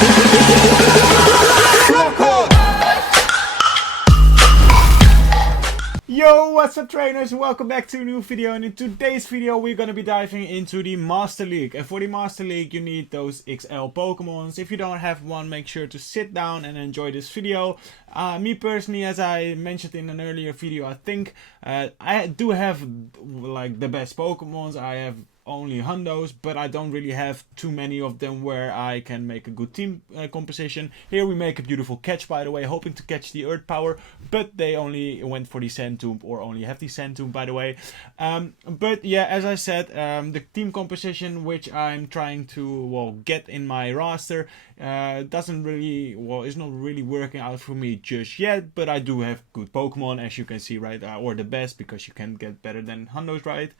Yo, what's up trainers, and welcome back to a new video. And in today's video we're gonna be diving into the Master League. And for the Master League you need those XL Pokemons. If you don't have one, make sure to sit down and enjoy this video. Me personally, as I mentioned in an earlier video, I think I do have like the best Pokemons. I have only Hundos, but I don't really have too many of them where I can make a good team composition. Here we make a beautiful catch, by the way, hoping to catch the Earth Power, but they only went for the Sand Tomb, or only have the Sand Tomb, by the way. But yeah, as I said, the team composition which I'm trying to get in my roster doesn't really, is not really working out for me just yet, but I do have good Pokemon, as you can see, right, or the best, because you can get better than Hundos, right?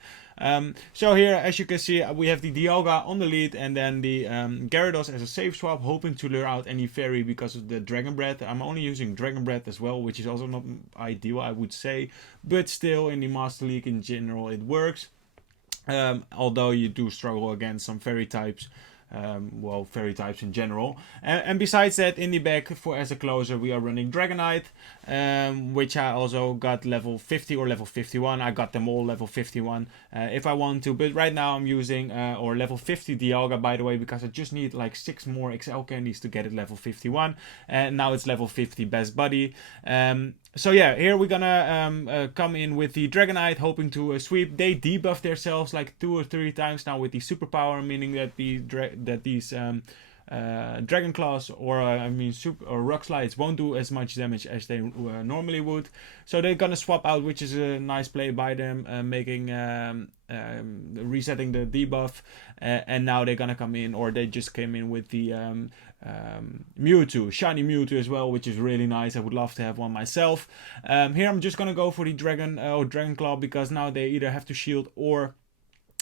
So here, as you can see, we have the Dialga on the lead, and then the Gyarados as a safe swap, hoping to lure out any fairy because of the Dragon Breath. I'm only using Dragon Breath as well, which is also not ideal, I would say, but still in the Master League in general it works. Although you do struggle against some fairy types. Fairy types in general, and besides that, in the back as a closer we are running Dragonite, which I also got level 50 or level 51. I got them all level 51 if I want to, but right now I'm using or level 50 Dialga, by the way, because I just need like 6 more XL candies to get it level 51, and now it's level 50 Best Buddy. So yeah, here we're gonna come in with the Dragonite, hoping to sweep. They debuffed themselves like 2 or 3 times now with the superpower, meaning that these Dragon Claws or Rock Slides won't do as much damage as they normally would. So they're gonna swap out, which is a nice play by them, resetting the debuff, and now they're gonna come in, or they just came in with the Mewtwo, shiny Mewtwo as well, which is really nice. I would love to have one myself. Here I'm just gonna go for the Dragon Claw, because now they either have to shield or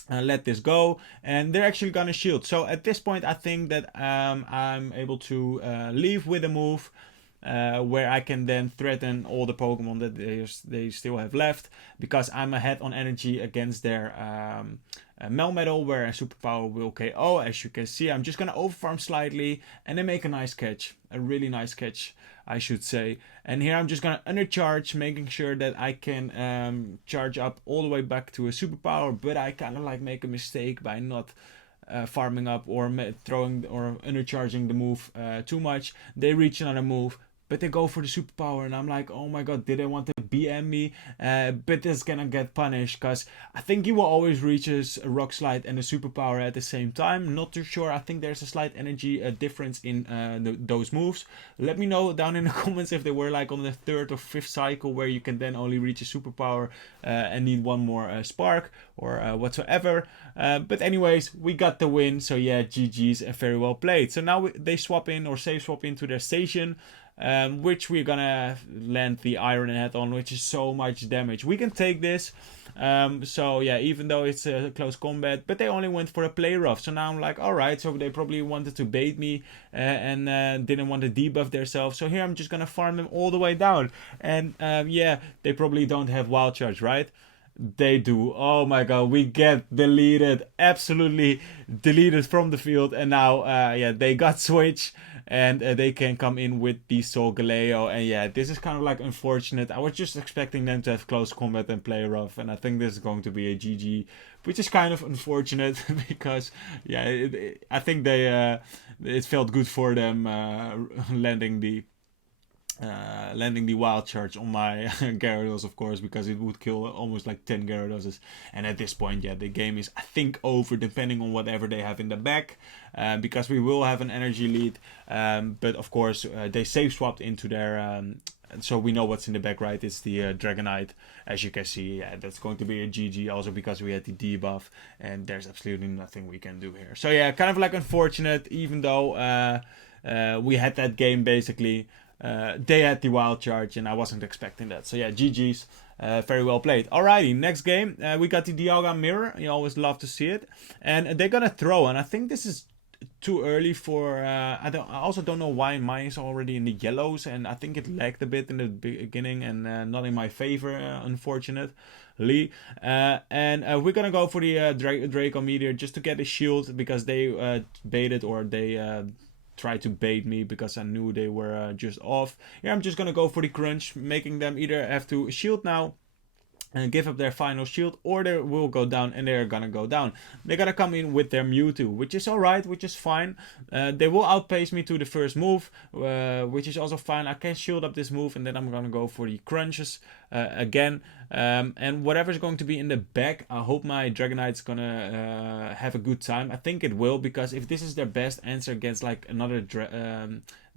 let this go, and they're actually gonna shield. So at this point I think that I'm able to leave with a move where I can then threaten all the Pokemon that they still have left, because I'm ahead on energy against their Melmetal, where a superpower will KO. As you can see, I'm just gonna overfarm slightly and then make a nice catch, a really nice catch, I should say. And here I'm just gonna undercharge, making sure that I can charge up all the way back to a superpower, but I kind of like make a mistake by not farming up or throwing or undercharging the move too much. They reach another move, but they go for the superpower, and I'm like, oh my god, did they want to BM me? But this is gonna get punished, because I think he will always reach a Rock Slide and a superpower at the same time. Not too sure. I think there's a slight energy difference in those moves. Let me know down in the comments if they were like on the 3rd or 5th cycle, where you can then only reach a superpower and need one more spark or whatsoever. But anyways, we got the win. So yeah, GG's and very well played. So now they swap in, or save swap into their station, which we're gonna land the Iron Head on, which is so much damage. We can take this. So yeah, even though it's a close combat, but they only went for a play rough. So now I'm like, alright, so they probably wanted to bait me and didn't want to debuff themselves. So here I'm just gonna farm them all the way down. And yeah, they probably don't have Wild Charge, right? They do. Oh my god, we get deleted, absolutely deleted from the field. And now yeah, they got switch, and they can come in with the Solgaleo. And yeah, this is kind of like unfortunate. I was just expecting them to have close combat and play rough, and I think this is going to be a GG, which is kind of unfortunate because yeah, I think they it felt good for them landing the Wild Charge on my Gyarados, of course, because it would kill almost like 10 Gyarados. And at this point, yeah, the game is, I think, over, depending on whatever they have in the back, because we will have an energy lead. But of course, they save swapped into their so we know what's in the back, right? It's the Dragonite. As you can see, yeah, that's going to be a GG, also because we had the debuff, and there's absolutely nothing we can do here. So yeah, kind of like unfortunate, even though we had that game basically. They had the Wild Charge, and I wasn't expecting that. So yeah, GG's. Very well played. Alrighty, next game. We got the Dialga Mirror. You always love to see it. And they're gonna throw, and I think this is too early for I also don't know why mine is already in the yellows, and I think it lagged a bit in the beginning, and not in my favor, unfortunately. And we're gonna go for the Draco Meteor just to get a shield, because they baited, or they try to bait me because I knew they were just off. Here I'm just gonna go for the crunch, making them either have to shield now and give up their final shield, or they will go down, and they're gonna go down. They're gonna come in with their Mewtwo, which is alright, which is fine. They will outpace me to the first move, which is also fine. I can shield up this move, and then I'm gonna go for the crunches again. And whatever's going to be in the back, I hope my Dragonite's gonna have a good time. I think it will, because if this is their best answer against like another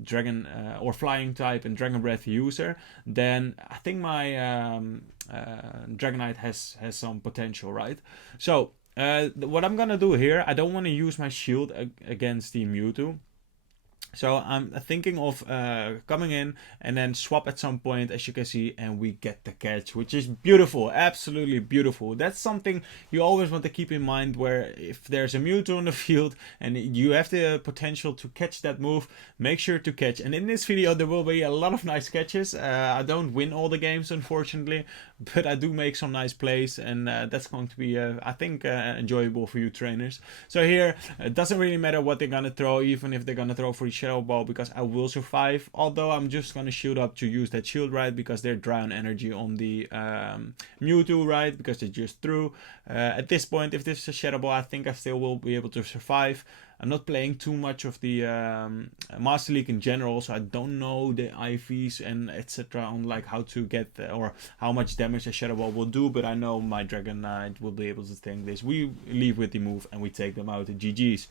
dragon or flying type and Dragon Breath user, then I think my Dragonite has some potential, right? So what I'm gonna do here, I don't want to use my shield against the Mewtwo. So I'm thinking of coming in and then swap at some point, as you can see, and we get the catch, which is beautiful, absolutely beautiful. That's something you always want to keep in mind, where if there's a Mewtwo on the field and you have the potential to catch that move, make sure to catch. And in this video there will be a lot of nice catches. I don't win all the games, unfortunately, but I do make some nice plays, and that's going to be, I think, enjoyable for you trainers. So here, it doesn't really matter what they're gonna throw, even if they're gonna throw for Shadow Ball, because I will survive. Although I'm just gonna shield up to use that shield, right? Because they're dry on energy on the Mewtwo, right? Because they just threw. At this point, if this is a Shadow Ball, I think I still will be able to survive. I'm not playing too much of the Master League in general, so I don't know the IVs and etc. on like how to get or how much damage a Shadow Ball will do, but I know my Dragonite will be able to tank this. We leave with the move and we take them out. GG's.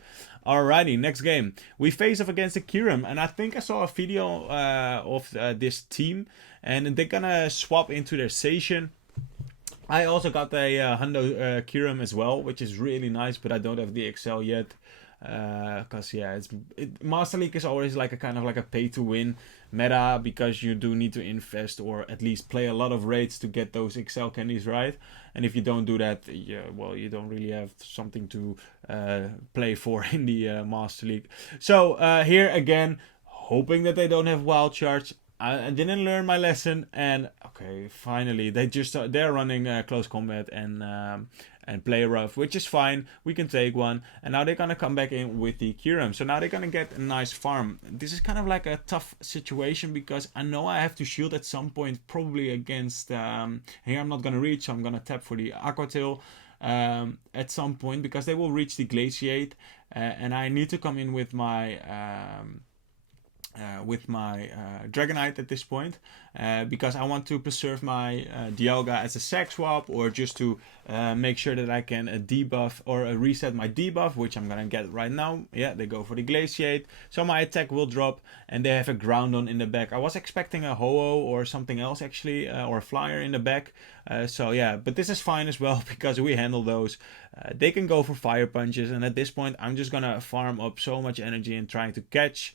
Alrighty, next game. We face off against the Kyurem, and I think I saw a video of this team, and they're gonna swap into their Station. I also got a Hundo Kyurem as well, which is really nice, but I don't have the XL yet. Because yeah, Master League is always like a kind of like a pay to win meta, because you do need to invest or at least play a lot of raids to get those XL candies, right? And if you don't do that, yeah, well, you don't really have something to play for in the Master League. So here again, hoping that they don't have wild charge. I didn't learn my lesson, and okay, finally they're running close combat and play rough, which is fine. We can take one, and now they're gonna come back in with the Kyurem. So now they're gonna get a nice farm. This is kind of like a tough situation, because I know I have to shield at some point, probably against here I'm not gonna reach, so I'm gonna tap for the Aqua Tail at some point, because they will reach the Glaciate, and I need to come in with my Dragonite at this point, because I want to preserve my Dialga as a sack swap, or just to make sure that I can debuff or reset my debuff, which I'm gonna get right now. Yeah, they go for the Glaciate, so my attack will drop, and they have a Groundon in the back. I was expecting a Ho-Oh or something else actually, or a Flyer in the back. So yeah, but this is fine as well, because we handle those. They can go for Fire Punches, and at this point I'm just gonna farm up so much energy and trying to catch.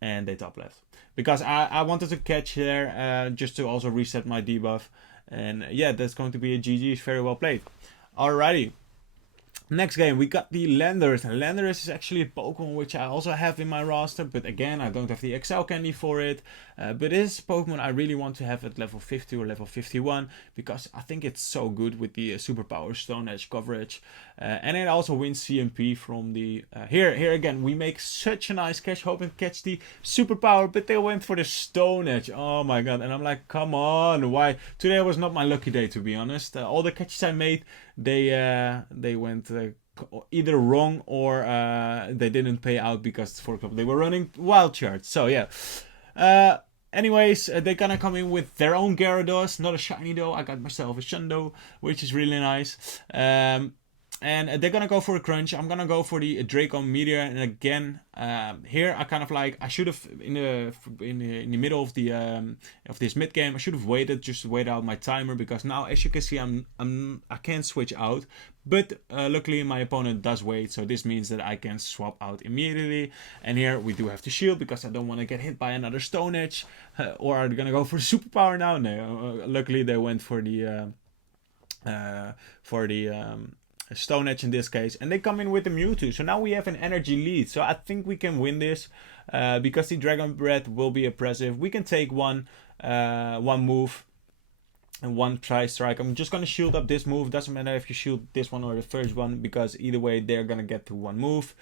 And they top left, because I wanted to catch there, just to also reset my debuff. And yeah, that's going to be a GG. Very well played. Alrighty. Next game, we got the Landorus. Landorus is actually a Pokemon which I also have in my roster, but again, I don't have the XL candy for it. But it is a Pokemon I really want to have at level 50 or level 51, because I think it's so good with the Superpower Stone Edge coverage. And it also wins CMP from the... Here again, we make such a nice catch, hoping to catch the Superpower, but they went for the Stone Edge. Oh my god, and I'm like, come on, why? Today was not my lucky day, to be honest. All the catches I made, they went either wrong, or they didn't pay out, because, for example, they were running wild charts. So yeah. Anyways, they're gonna come in with their own Gyarados, not a shiny though. I got myself a Hundo, which is really nice. And they're gonna go for a crunch. I'm gonna go for the Draco Meteor, and again, here I kind of like, I should have in the middle of the of this mid game, I should have waited, just to wait out my timer, because now, as you can see, I can't switch out, but luckily my opponent does wait, so this means that I can swap out immediately. And here we do have to shield, because I don't want to get hit by another Stone Edge, or are they gonna go for the Superpower now? No, luckily they went for the Stone Edge in this case, and they come in with the Mewtwo. So now we have an energy lead, so I think we can win this, because the Dragon Breath will be oppressive. We can take one move and one Tri-Strike. I'm just gonna shield up this move. Doesn't matter if you shield this one or the first one, because either way they're gonna get to one move.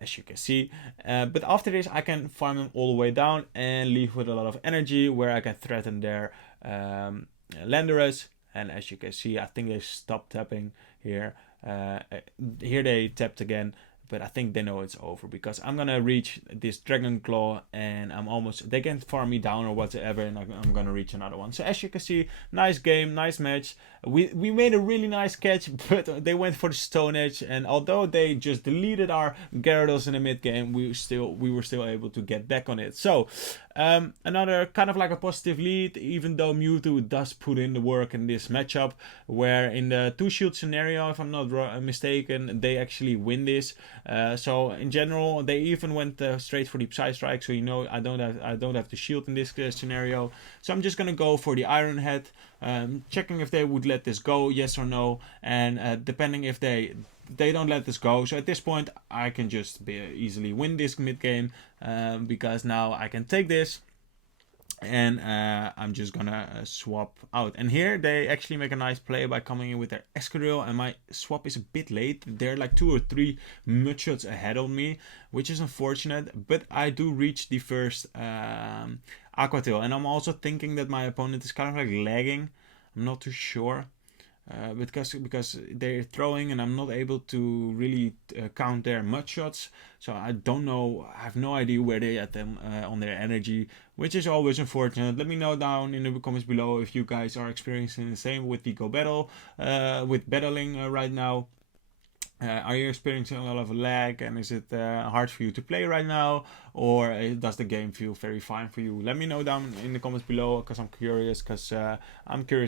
as you can see. But after this, I can farm them all the way down and leave with a lot of energy where I can threaten their Landorus. And as you can see, I think they stopped tapping here. Here they tapped again, but I think they know it's over because I'm gonna reach this Dragon Claw and I'm almost, they can farm me down or whatever, and I'm gonna reach another one. So as you can see, nice game, nice match. We made a really nice catch, but they went for the Stone Edge, and although they just deleted our Gyarados in the mid game, we were still able to get back on it. So another kind of like a positive lead, even though Mewtwo does put in the work in this matchup, where in the 2-shield scenario, if I'm not mistaken, they actually win this. So in general, they even went straight for the Psy Strike, so you know I don't have to shield in this scenario. So I'm just gonna go for the Iron Head, checking if they would let this go, yes or no, and depending if they don't let this go. So at this point, I can just easily win this mid game because now I can take this. And I'm just gonna swap out. And here they actually make a nice play by coming in with their Excadrill, and my swap is a bit late. They're like 2 or 3 Mudshots ahead of me, which is unfortunate, but I do reach the first Aqua Tail. And I'm also thinking that my opponent is kind of like lagging. I'm not too sure. Because they're throwing and I'm not able to really count their Mudshots, so I don't know, I have no idea where they at them on their energy, which is always unfortunate. Let me know down in the comments below if you guys are experiencing the same with the Go Battle, with battling right now. Are you experiencing a lot of lag, and is it hard for you to play right now, or does the game feel very fine for you? Let me know down in the comments below, because I'm curious,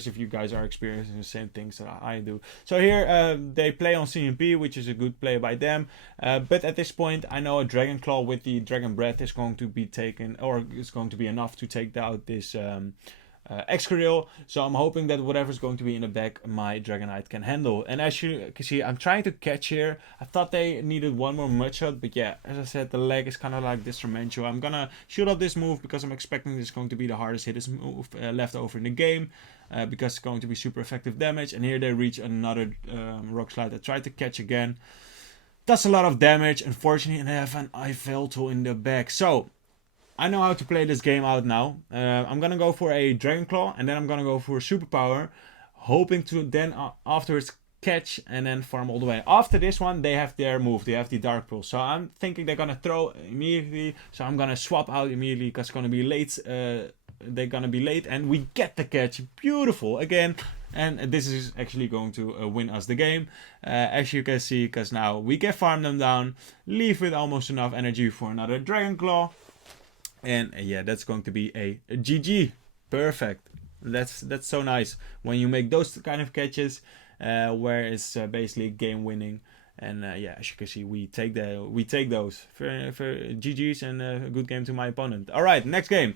if you guys are experiencing the same things that I do. So here they play on CMP, which is a good play by them, but at this point I know a Dragon Claw with the Dragon Breath is going to be taken, or it's going to be enough to take out this Excadrill. So I'm hoping that whatever's going to be in the back, my Dragonite can handle. And as you can see, I'm trying to catch here. I thought they needed one more Mudshot, but yeah, as I said, the lag is kind of like detrimental. I'm gonna shoot up this move because I'm expecting this is going to be the hardest hitters move left over in the game, because it's going to be super effective damage. And here they reach another Rock Slide. I tried to catch again. Does a lot of damage. Unfortunately, and I have an Yveltal in the back. So I know how to play this game out now. I'm gonna go for a Dragon Claw, and then I'm gonna go for a Superpower, hoping to then afterwards catch and then farm all the way. After this one, they have their move. They have the Dark Pulse. So I'm thinking they're gonna throw immediately. So I'm gonna swap out immediately because it's gonna be late. They're gonna be late, and we get the catch. Beautiful again. And this is actually going to win us the game, as you can see, because now we can farm them down, leave with almost enough energy for another Dragon Claw. And yeah, that's going to be a GG. Perfect. That's so nice when you make those kind of catches, where it's basically game winning. And yeah, as you can see, we take those for GGs, and a good game to my opponent. All right, next game.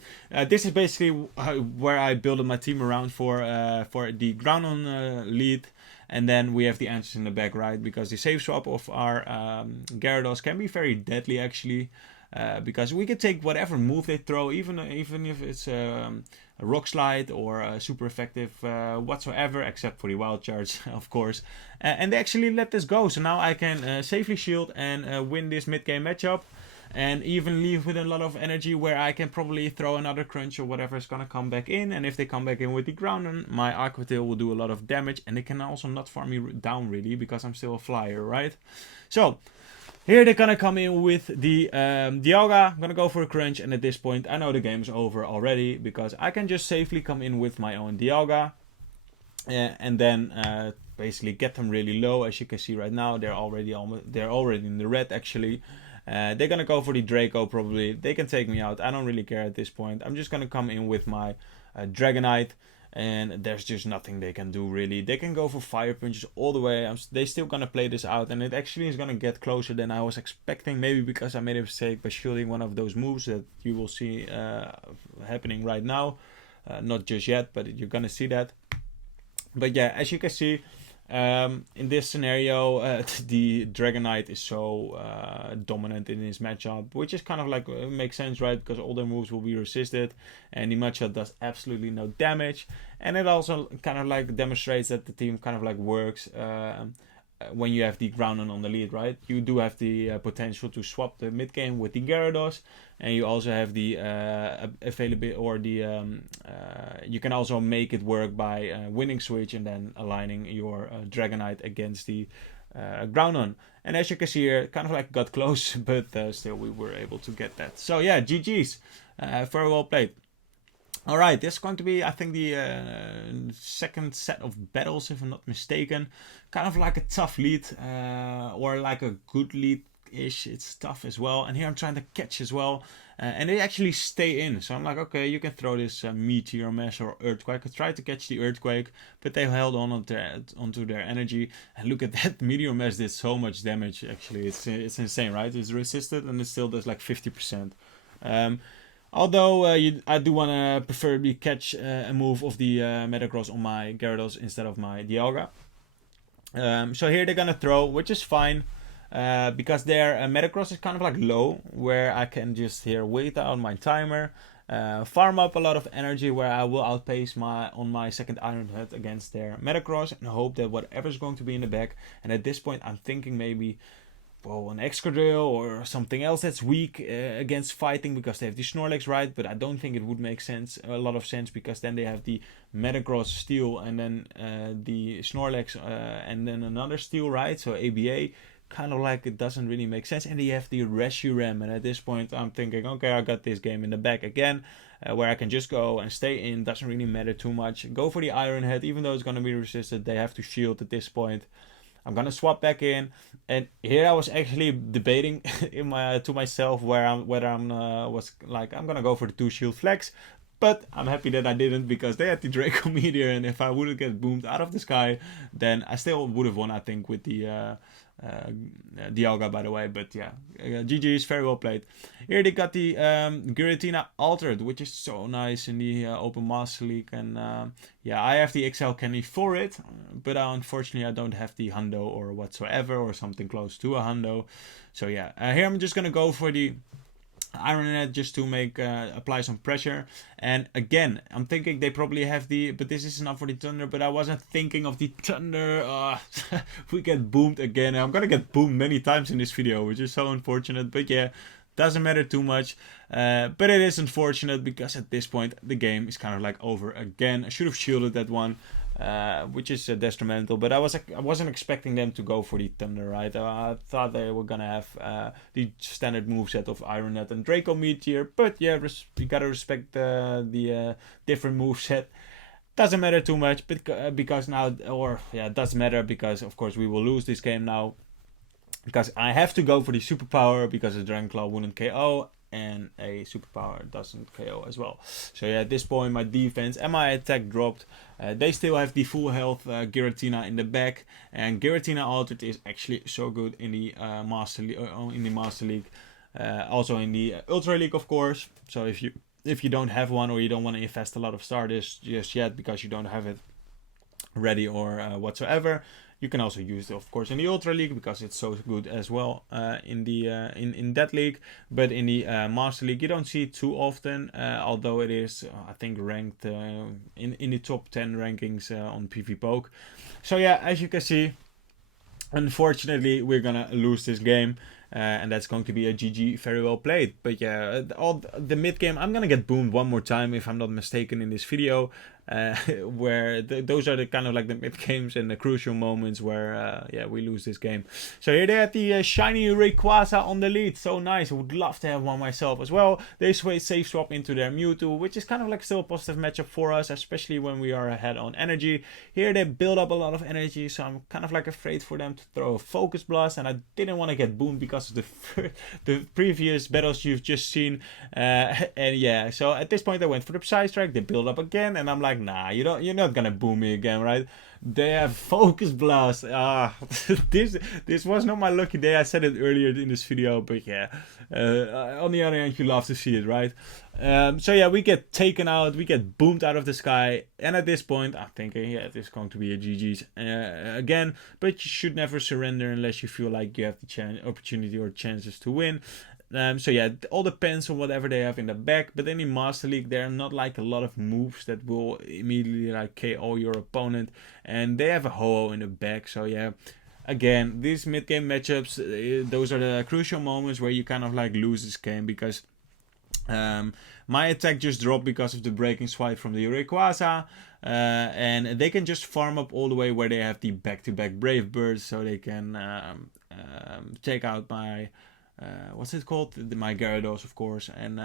This is basically where I built my team around for the ground on lead. And then we have the answers in the back, right? Because the save swap of our Gyarados can be very deadly actually. Because we can take whatever move they throw, even if it's a Rock Slide or super effective whatsoever, except for the Wild Charge, of course. And they actually let this go, so now I can safely shield and win this mid-game matchup, and even leave with a lot of energy where I can probably throw another Crunch or whatever is gonna come back in. And if they come back in with the ground, my Aqua Tail will do a lot of damage, and they can also not farm me down really, because I'm still a flyer, right? So here they're gonna come in with the Dialga. I'm gonna go for a Crunch, and at this point I know the game is over already, because I can just safely come in with my own Dialga, and then basically get them really low. As you can see right now, they're already in the red actually. They're gonna go for the Draco probably. They can take me out. I don't really care at this point. I'm just gonna come in with my Dragonite. And there's just nothing they can do really. They can go for Fire Punches all the way. They're still gonna play this out, and it actually is gonna get closer than I was expecting. Maybe because I made a mistake by shielding one of those moves that you will see happening right now. Not just yet, but you're gonna see that. But yeah, as you can see, in this scenario, the Dragonite is so dominant in this matchup, which is kind of like makes sense, right? Because all their moves will be resisted, and the Mudshot does absolutely no damage. And it also kind of like demonstrates that the team kind of like works when you have the Groudon on the lead, right? You do have the potential to swap the mid game with the Gyarados, and you also have the availability, or the you can also make it work by winning switch and then aligning your Dragonite against the Groudon. And as you can see here, kind of like got close, but still we were able to get that. So yeah, GG's, very well played. Alright, this is going to be, I think, the second set of battles, if I'm not mistaken. Kind of like a tough lead, or like a good lead-ish. It's tough as well. And here I'm trying to catch as well. And they actually stay in. So I'm like, okay, you can throw this Meteor Mash or Earthquake. I tried to catch the Earthquake, but they held on onto their energy. And look at that, Meteor Mash did so much damage, actually. It's insane, right? It's resisted and it still does like 50%. Although I do want to preferably catch a move of the Metagross on my Gyarados instead of my Dialga. So here they're gonna throw, which is fine, because their Metagross is kind of like low, where I can just here wait out my timer, farm up a lot of energy, where I will outpace on my second Iron Head against their Metagross, and hope that whatever's going to be in the back. And at this point, I'm thinking maybe, well, an Excadrill or something else that's weak against fighting, because they have the Snorlax, right? But I don't think it would make a lot of sense, because then they have the Metagross Steel and then the Snorlax and then another Steel, right? So ABA, kind of like it doesn't really make sense. And they have the Reshiram, and at this point I'm thinking, okay, I got this game in the back again, where I can just go and stay in, doesn't really matter too much. Go for the Iron Head, even though it's going to be resisted, they have to shield at this point. I'm gonna swap back in, and here I was actually debating to myself whether I'm gonna go for the 2 shield flex, but I'm happy that I didn't, because they had the Draco Meteor, and if I wouldn't get boomed out of the sky, then I still would have won, I think, with the Dialga, by the way. But yeah, GG is very well played. Here they got the Giratina Altered, which is so nice in the Open Master League, and yeah, I have the XL candy for it, but unfortunately I don't have the Hundo or whatsoever, or something close to a Hundo. So yeah, here I'm just gonna go for the Iron Head just to make apply some pressure. And again, I'm thinking they probably have but this is not for the Thunder, but I wasn't thinking of the Thunder. We get boomed again. I'm gonna get boomed many times in this video, which is so unfortunate, but yeah, doesn't matter too much. But it is unfortunate, because at this point the game is kind of like over again. I should have shielded that one, which is detrimental, but I wasn't expecting them to go for the Thunder, right? I thought they were gonna have the standard moveset of Iron Head and Draco Meteor, but yeah, you gotta respect the different moveset. Doesn't matter too much, but because now, or yeah, it does matter, because of course we will lose this game now, because I have to go for the superpower, because a Dragon Claw wouldn't KO, and a superpower doesn't KO as well. So yeah, at this point my defense and my attack dropped. They still have the full health Giratina in the back, and Giratina Altered is actually so good in the Master League, also in the Ultra League, of course. So if you don't have one, or you don't want to invest a lot of starters just yet because you don't have it ready or whatsoever, you can also use it, of course, in the Ultra League, because it's so good as well in that league. But in the Master League, you don't see it too often, although it is, I think, ranked in the top 10 rankings on PvPoke. So yeah, as you can see, unfortunately, we're gonna lose this game. And that's going to be a GG, very well played. But yeah, the mid game, I'm gonna get boomed one more time, if I'm not mistaken, in this video. Where those are the kind of like the mid games and the crucial moments where yeah, we lose this game. So here they had the shiny Rayquaza on the lead, so nice. I would love to have one myself as well. They safe swap into their Mewtwo, which is kind of like still a positive matchup for us, especially when we are ahead on energy. Here they build up a lot of energy, so I'm kind of like afraid for them to throw a Focus Blast, and I didn't want to get boomed because of the previous battles you've just seen. And yeah, so at this point I went for the Psy Strike. They build up again, and I'm like, nah, you're not gonna boom me again, right? They have Focus Blast. This was not my lucky day. I said it earlier in this video, but yeah, on the other hand, you love to see it, right? So yeah, we get taken out, we get boomed out of the sky, and at this point I'm thinking, yeah, this is going to be a GG's again, but you should never surrender unless you feel like you have the opportunity or chances to win. So yeah, it all depends on whatever they have in the back, but in the Master League there are not like a lot of moves that will immediately like KO your opponent, and they have a Ho-Oh in the back. So yeah, again, these mid-game matchups, those are the crucial moments where you kind of like lose this game, because my attack just dropped because of the breaking swipe from the Rayquaza, and they can just farm up all the way where they have the back-to-back Brave Birds, so they can take out my what's it called, my Gyarados, of course. And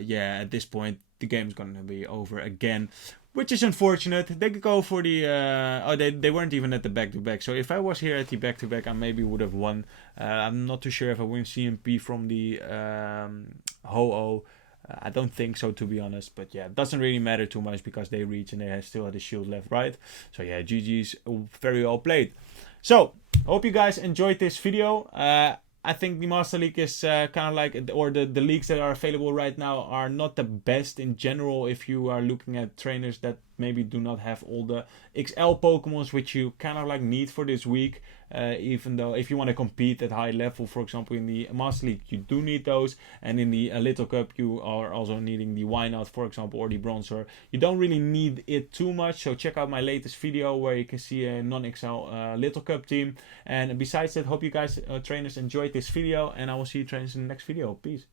yeah, at this point the game's gonna be over again, which is unfortunate. They could go for the oh, they weren't even at the back-to-back, so if I was here at the back-to-back I maybe would have won. I'm not too sure if I win CMP from the Ho-Oh. I don't think so, to be honest, but yeah, it doesn't really matter too much because they reach and they still had a shield left, right? So yeah, GG's, very well played. So hope you guys enjoyed this video. I think the Master League is kind of like, or the leagues that are available right now are not the best in general if you are looking at trainers that maybe do not have all the XL Pokemons which you kind of like need for this week. Even though if you want to compete at high level, for example in the Master League, you do need those, and in the Little Cup you are also needing the Wynaut, for example, or the Bronzor. You don't really need it too much, so check out my latest video where you can see a non-XL Little Cup team. And besides that, hope you guys trainers enjoyed this video, and I will see you trainers in the next video. Peace.